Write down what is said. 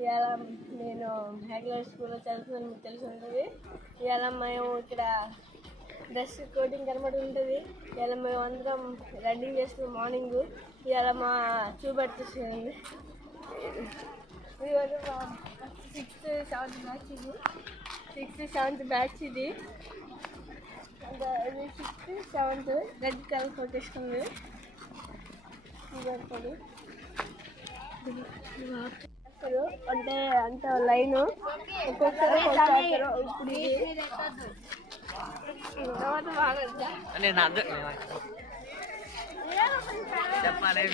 ఇవాళ నేను హైదరాబాద్ స్కూల్లో చదువుతున్నాను, మీకు తెలిసి ఉంటుంది. ఇవాళ మేము ఇక్కడ డ్రెస్ కోటింగ్ కనబడి ఉంటుంది. ఇవాళ మేము అందరం రన్నింగ్ చేస్తున్నాం మార్నింగ్. ఇవాళ మా చూపెడుతుంది ఈరోజు మా 6th 7th బ్యాచ్ ఇది. 6th 7th బ్యాచ్ ఇది. ఇది 6th 7th రెడ్ కలర్ కొట్టేసుకుంది. అంటే అంత లైన్ ఒక్కొక్కరు ఇప్పుడు చెప్పాలి